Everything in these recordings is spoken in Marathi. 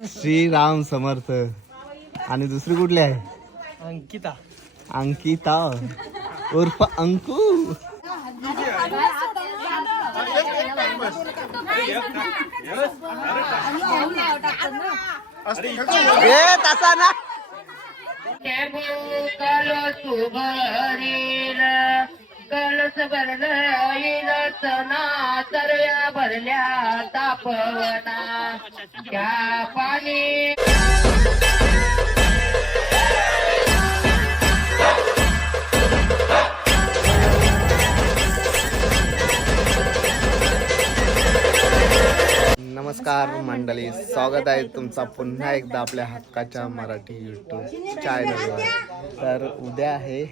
श्रीराम समर्थ. आणि दुसरी कुठली आहे? अंकिता. अंकिता उर्फ अंकू. ए तसा ना. कलस भरलं सणा तरया भरल्या तापवना त्या पाणी. नमस्कार मंडळी, स्वागत आहे तुमचा पुन्हा एकदा आपल्या हक्काच्या मराठी यूट्यूब चॅनलवर. तर उद्या आहे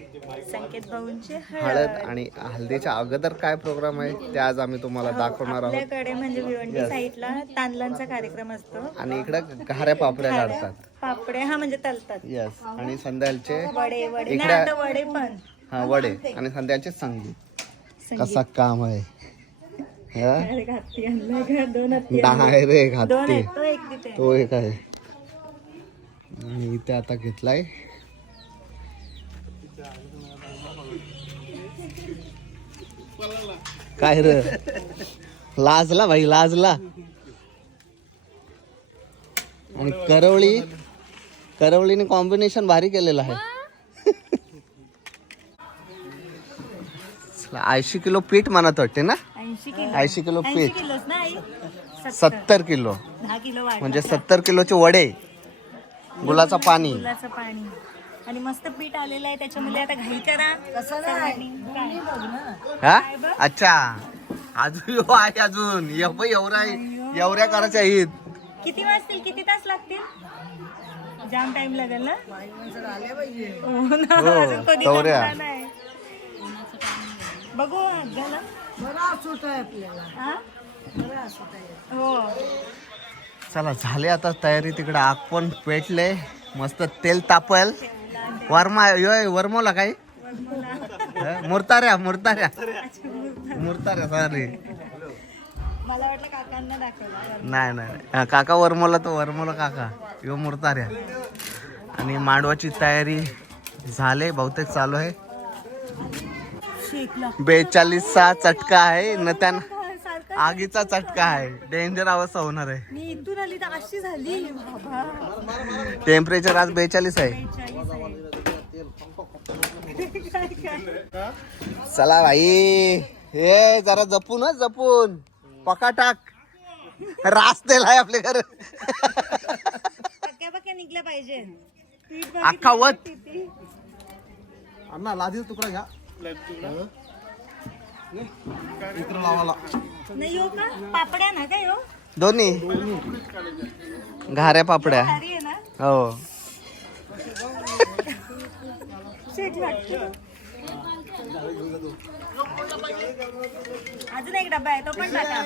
संकेत भाऊंची हळद आणि हळदीच्या अगोदर काय प्रोग्राम आहे ते आज आम्ही तुम्हाला दाखवणार आहोत. आपल्याकडे म्हणजे भिवंडी साईडला तांदळांचा कार्यक्रम असतो आणि इकडे घाऱ्या पापड्या काढतात. पापडे हा म्हणजे तलतात. यस. आणि संध्याकाळचे वडे वडे इकडे नाही, आता वडे पण हा वडे. आणि संध्याकाळचे संगीत. कसा काम आहे अरे घाती आणला का? दोन हत्ती आहे रे दोन घाते. आहेत, तो एक तिथे. तो एक आहे. आणि इथे आता घेतलाय काय रे? लाजला भाई, लाजला. आणि करवळीने कॉम्बिनेशन भारी केलेलं आहे. 80 किलो पीठ म्हणत वाटते ना? 80 किलो पीठ. किलोच ना आई? 70 किलो 10 किलो वाढ. म्हणजे 70 किलोचे वडे, गुलाचं पाणी. गुलाचं पाणी आणि मस्त पीठ आलेलं आहे. त्याच्यामुळे आता घाई करा. सर्वांनी. हा अच्छा. अजून आहे अजून एवढ्या करायच्या आहेत. किती वाजतील? किती तास लागतील? जाम टाइम लागेल ना? हो ना, अजून कधी तवऱ्या. करणार नाही. बघू झालं. हा? हो. चला झाले आता तयारी. तिकडे आग पण पेटले, मस्त तेल तापल. वरमोला काय मुरताऱ्या सॉरी. मला वाटलं काकांना दाखवलं. नाही काका वरमोला, तो वरमोला काका, यो मुरताऱ्या. आणि मांडवाची तयारी झाले बहुतेक चालू आहे. 42चा चटका आहे न त्या आगीचा चटका आहे. डेंजर अवस्था होणार आहे. मी इथून आली तर अशी झाली बाबा. टेम्परेचर आज 42 आहे. 42 आहे. चला भाई, हे जरा जपून पका टाक. रास दिलाय आपल्या घर. पक्क्या निघल्या पाहिजे. अख्खा वत. अण्णा लादीचा तुकडा घ्या. नाही हो का? पापड्या ना काय हो? दोन्ही घाऱ्या पापड्या. भारी आहे ना? हो. शेट वाटतं. अजून एक डबा आहे, तो पण टाका.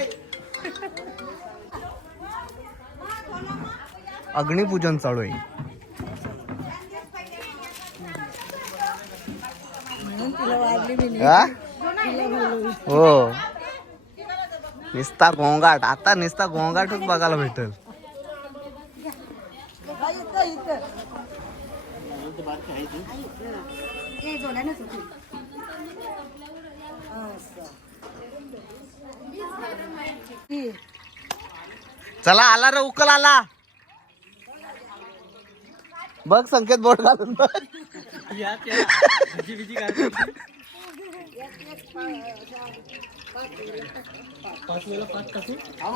अग्निपूजन चालू आहे. हा? हो. निस्ता गोंगाट. आता निस्ता गोंगाटच बघायला भेटल. चला आला रे, उकल आला. बघ संकेत बोट घालून बघ.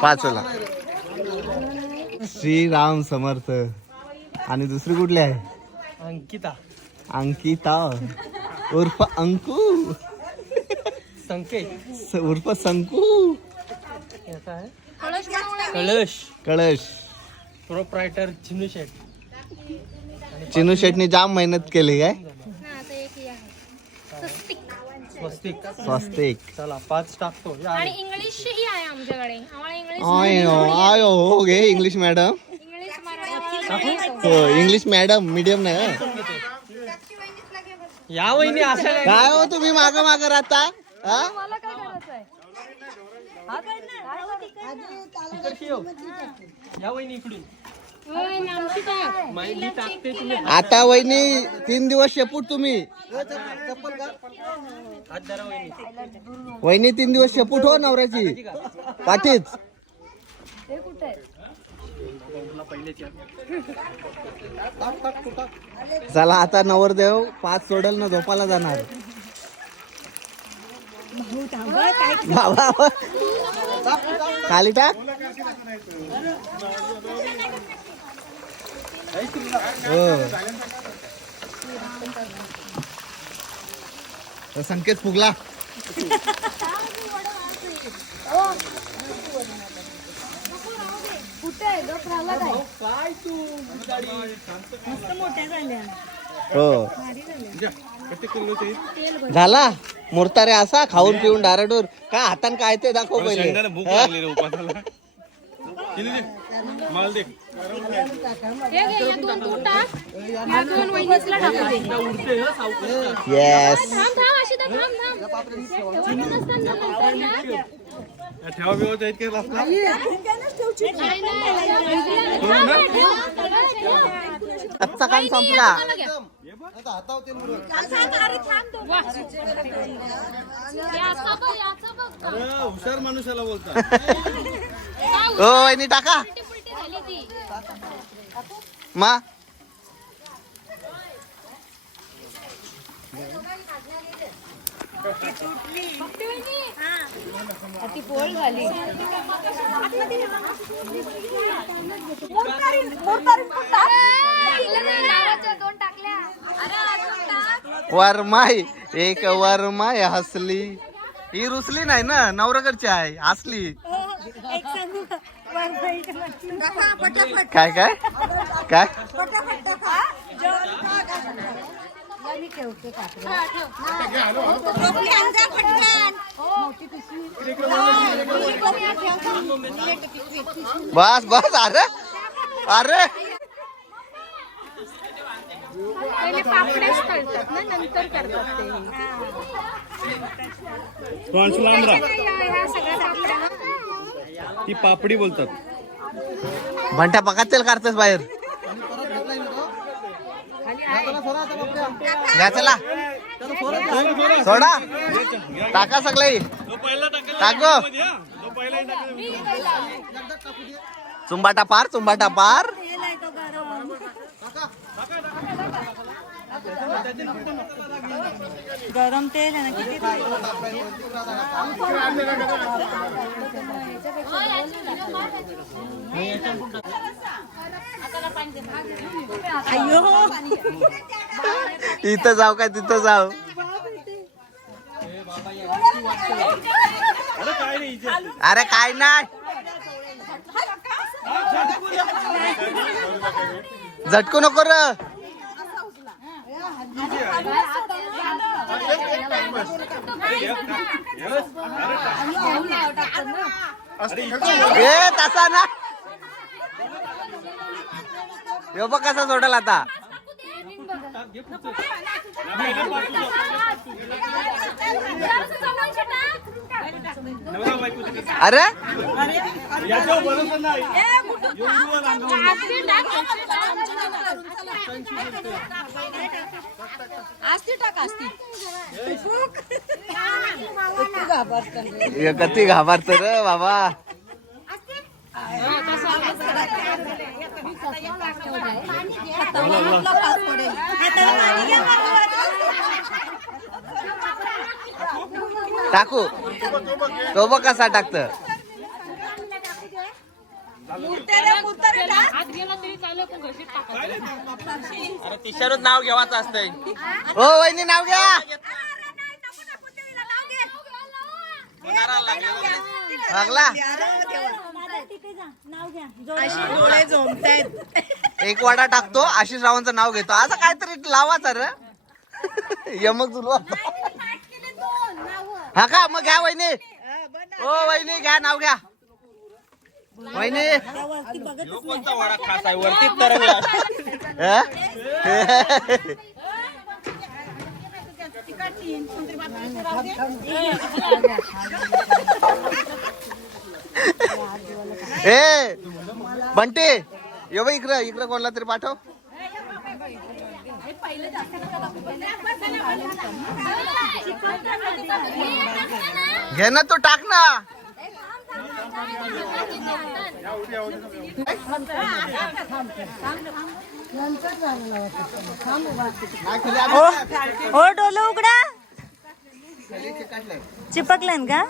पाच वेळा. श्रीराम समर्थ. आणि दुसरी कुठली आहे? अंकिता. अंकिता उर्फ अंकू. संकेत उर्फ संकू. याचा आहे कलश. कळश. प्रोप्रायटर चिनू शेट. चिनू शेटनी जाम मेहनत केली काय? स्वस्तिक. चला 5 टाकतो. आणि इंग्लिश ही आहे आमच्याकडे. आम्हाला इंग्लिश आयो हो घे. English madam. इंग्लिश मराठी हो इंग्लिश मॅडम, मीडियम नाही. या वहिनी अशा काय हो तुम्ही माग राहता? हा? मला काय करायचं आहे? या वहिनी इकडून. माहिती टाकते तुम्ही. आता वहिनी 3 दिवस शेपूट तुम्ही. हात धरा वहिनी. वहिनी 3 दिवस शेपूट हो नवऱ्याची पाठीच. चला आता नवरदेव 5 सोडल ना झोपाला जाणार. बाबा खाली टाक. हो संकेत फुगला. मस्त मोठ्या झाल्या. हो झाला मुर्तारे असा खाऊन पिऊन डायरेक्टवर काय हातान काय ते दाखव पहिले. हे घे, या दोन तू टाक. या दोन वहिनीसला टाकू दे. येस थांब थांब अशी तर थांब थांब. ठेवत नसताना नंतर टाक. ठेवा बिवा जाईत काय लागतं? नाही, नाही. आजचा काम संपला. हुशार माणूसाला बोलता. हो वहिनी टाका मा. ती पोळ झाली. वरमाय एक वरमाय हसली. ही रुसली नाही ना नवराकडची आहे हसली. एक सांगू का? काय काय काय बस बस. अरे अरे पहिले पापड्याच तळतात ना, नंतर करतात ते. स्पॉन्ज लांब राहा. ह्या सगळ्या पापड्या ती पापडी बोलतात. भंट्या पकात तेल काढतेस बाहेर. घ्या चला सोडा टाका सगळे टाक गो. चुंबाटा पार चुंबाटा पार. गरम तेल आहे ना किती. अय्यो इथं जाऊ काय तिथं जाऊ. अरे काय नाही झटकू नको र. ए तसा ना. यो बघ कसा सोडल आता. अरे कती घाबरत रे बाबा. टाकू तो बघ कसा टाकत. तिशारूच नाव घेवायचं असतंय. हो वहिनी नाव घ्या. लागला एक वाडा टाकतो. आशिष रावांचं नाव घेतो. असं काहीतरी लावायचं र. यमक जुलवा. हा का मग घ्या वहिनी. हो वहिनी घ्या नाव घ्या वहिनी. कोणता वडा खास आहे वरती तर. ए बंटी ये बाई इकडं इकडं कोणाला तरी पाठव. घे ना तो टाक ना. हो डोलं उघडा. चिपकलं का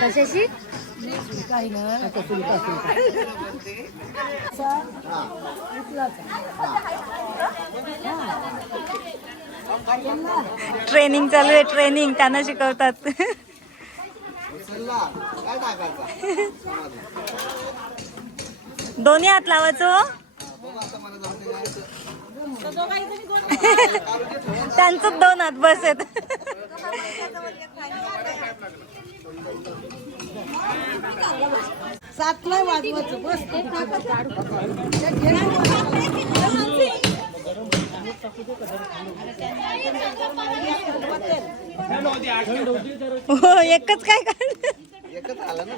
कशाशी? ट्रेनिंग चालू आहे. ट्रेनिंग त्यांना शिकवतात. दोन्ही हात लावायचो. त्यांचं 2 हात बस आहेत. सातला वाजवायचं बस. हो एकच काय काढ. एकच आलं ना.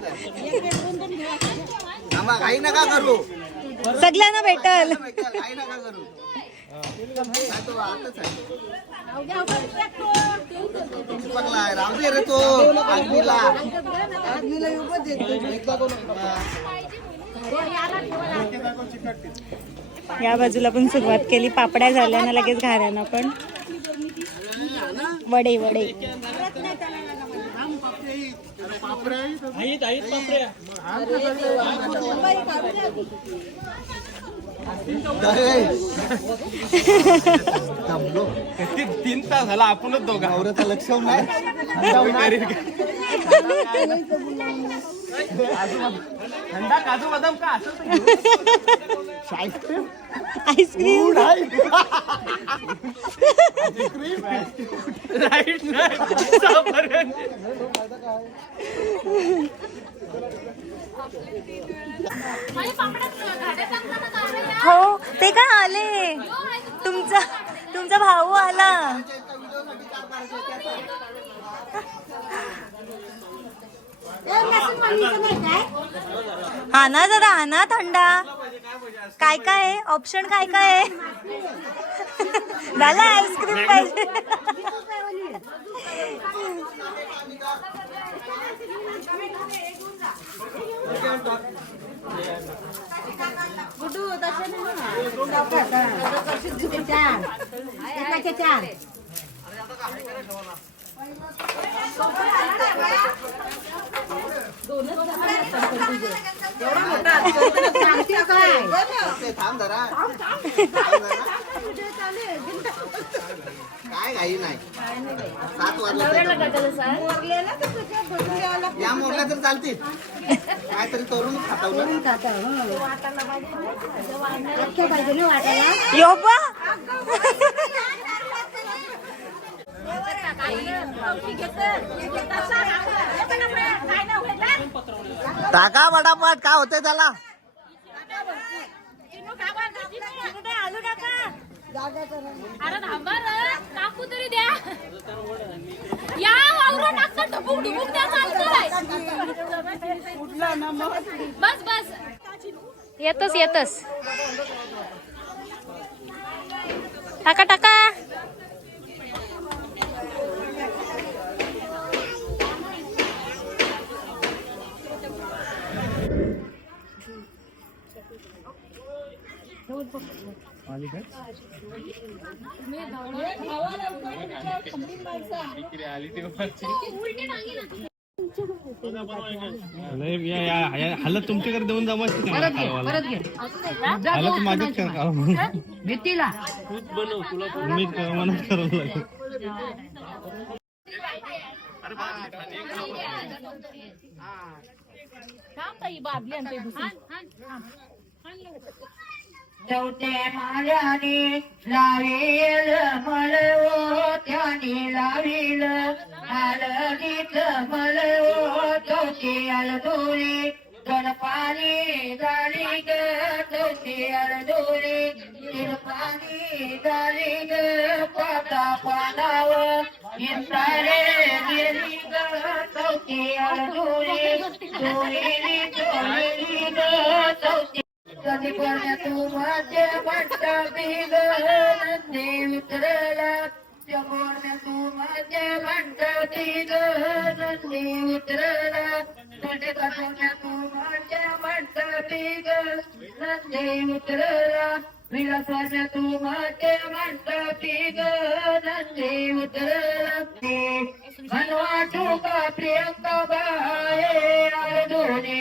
काही नका करू. सगळ्यांना भेटल. काही नका करू. राहू रे तो आगीला. या बाजूला पण सुरुवात केली. पापड्या झाल्या ना लगेच घाऱ्यांना पण. वडे वडे तीन तास झाला आपणच दोघा. नवऱ्याचा लक्ष नाही. थंडा काजू बदाम का असं आईस्क्रीम. आईस्क्रीम लाईट नाही. हो ते काय आले. तुमचा भाऊ आला. हा ना जरा हा ना थंडा. काय काय आहे ऑप्शन? काय काय आहे? झालं आईस्क्रीम पाहिजे. थांब जरा. काय घाई नाही. 7 वाजले. या मोडल्या तर चालतील. काहीतरी तरुण खातावलं. यो बा. टाका पटापट. काय होतंय त्याला? अरे थांबा रे, टाकू तरी द्या. या वावरून टाकतात ढुबुक ढुबुक द्या चालतंय. बस बस येतच टाका टाका. हालत तुमच्याकडे देऊन जमायची हालत माझ्याच भीतीला मी मनात करावं लागेल. चौथे माळ्याने लावेल मळवो त्याने लावेल हळदीत मळवो चौथे अलदोरे दोन पाणी झाली ग चौथे अलदोरे तीन पाणी झाली ग पाता पानावर इंद्रारे गेली ग चौथी अर्जुनी चोळी चोळी ग चौथी कधी पण तू माझे मंडपी ग नंदी उतरला जमोर तू माझे मंडपी ग नंदी उतरला तुझे कठोर तू माझे मंडपी ग नंदी उतरला विलासाने तू माझे मंडपी ग नंदी उतरला मनवा टूका प्रियंका बाये अर्जुनी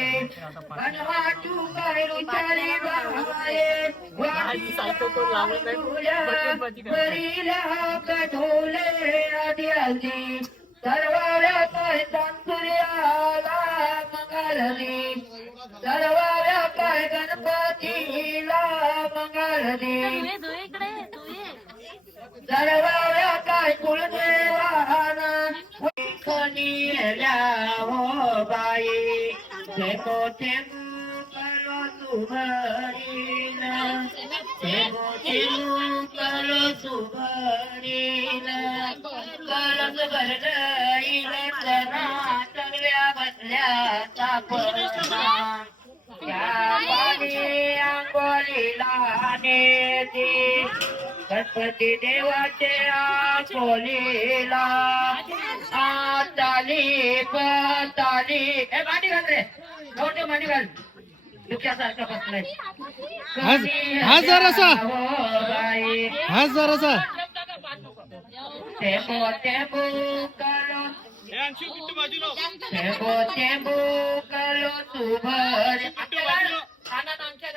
मनवा टूका रुचारी बाये वरीला कढोले आधी आधी सर्वाऱ्या काय तांतुर्याला मंगलनी सर्वाऱ्या काय गणपतीला मंगलनी सर्वाऱ्या काय कुलदेवाना खनियला हो बाई देखो तेम करो सुभरीना देखो तेम करो सुभरीना कलस भरगईला तना सगळ्या बदल्या तापना त्या पाणी आंघोळीला नेती गणपती देवाचे आंघोळीला आताली पताली ए मांडी घाल रे मोठे मांडी घाल दुख्यासारखं बसलंय हा जरासा बाई हा जरासा टेबो टेबो करो टेबो टेबो करो सुभर आनंद आमच्या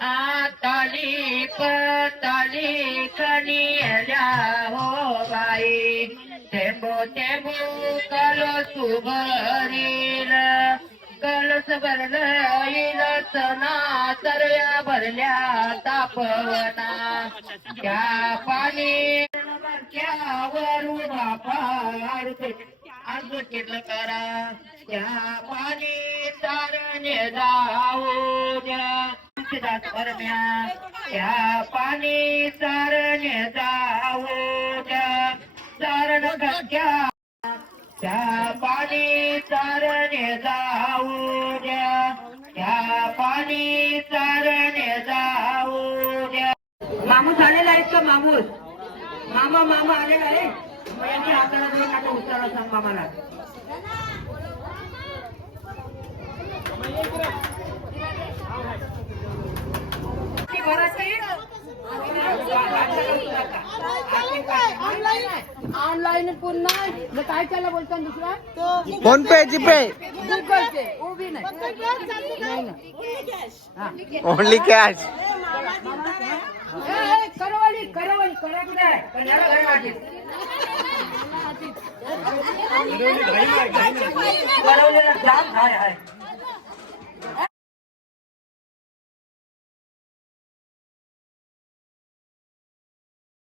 आताली पताली खनियल्या हो बाई टेबो टेबो करो सुभरील कलस भरलं येईल सणा सर्या भरल्या तापवना त्या पाणी वरू बापा अर्ज केलं करा त्या पाणी तारणे जाऊ द्या परम्या त्या पाणी तारणे जाऊ द्या चारण घरच्या त्या पाणी चारणे जाऊ द्या त्या पाणी चारणे जाऊ द्या मामूस आलेला आहेस का मामूस मामा आलेला आहे मग यांनी हाताला दोन आता उचलायला सांग मामाला ऑनलाईन पुन्हा काय त्याला बोलतो दुसरा फोन पे जीपे गूगल पे उभी नाही ओनली कॅश करवली करवली करवलेला जाम आहे